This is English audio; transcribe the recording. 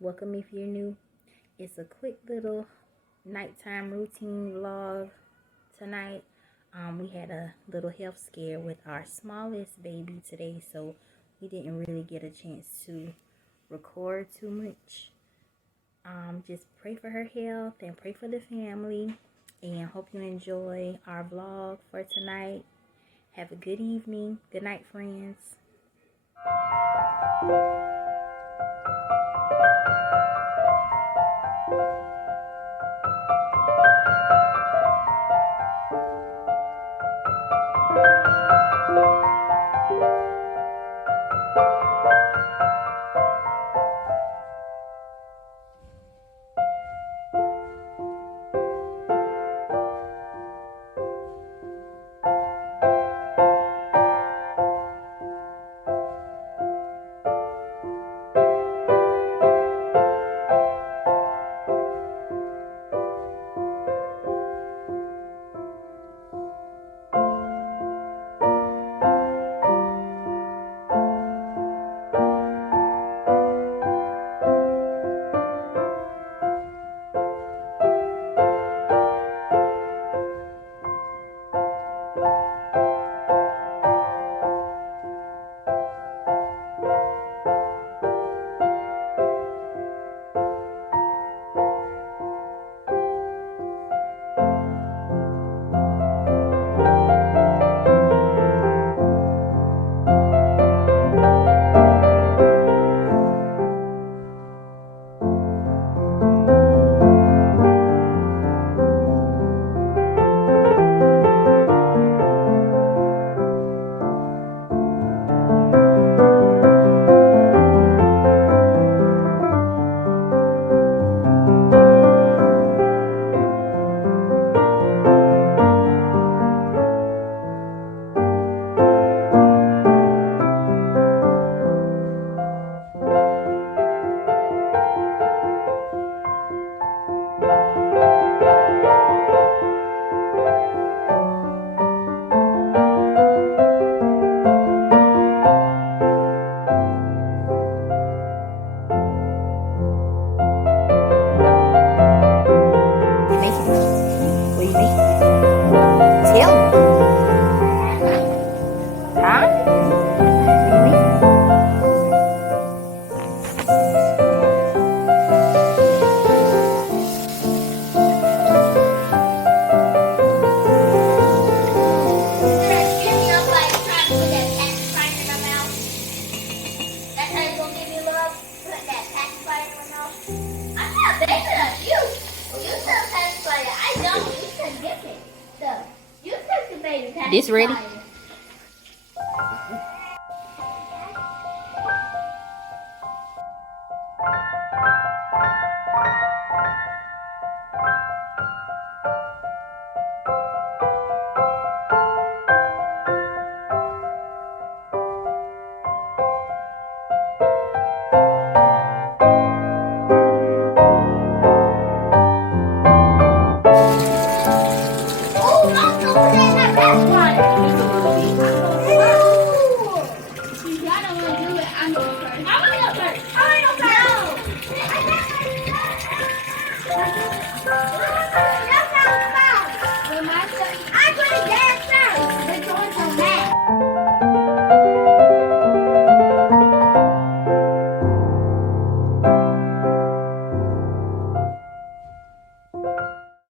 Welcome if you're new. It's a quick little nighttime routine vlog tonight. We had a little health scare with our smallest baby today, so we didn't really get a chance to record too much. Just pray for her health and pray for the family, and hope you enjoy our vlog for tonight. Have a good evening. Good night, friends. This ready?